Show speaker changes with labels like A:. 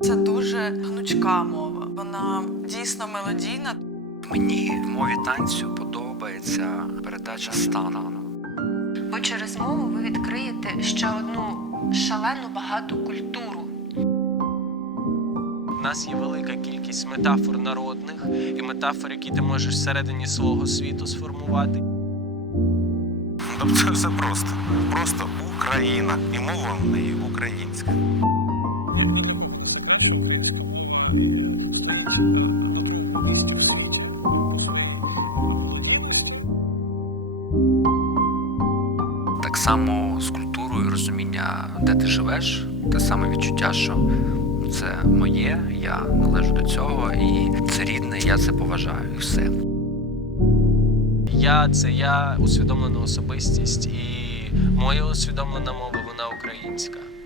A: Це дуже гнучка мова. Вона дійсно мелодійна.
B: Мені в мові танцю подобається передача стану.
C: Бо через мову ви відкриєте ще одну шалену багату культуру.
D: У нас є велика кількість метафор народних і метафор, які ти можеш всередині свого світу сформувати.
E: Тобто це просто. Просто Україна. І мова в неї українська.
B: Так само з культурою розуміння, де ти живеш, те саме відчуття, що це моє, я належу до цього, і це рідне, я це поважаю, і все.
D: Я – це я, усвідомлена особистість, і моя усвідомлена мова, вона українська.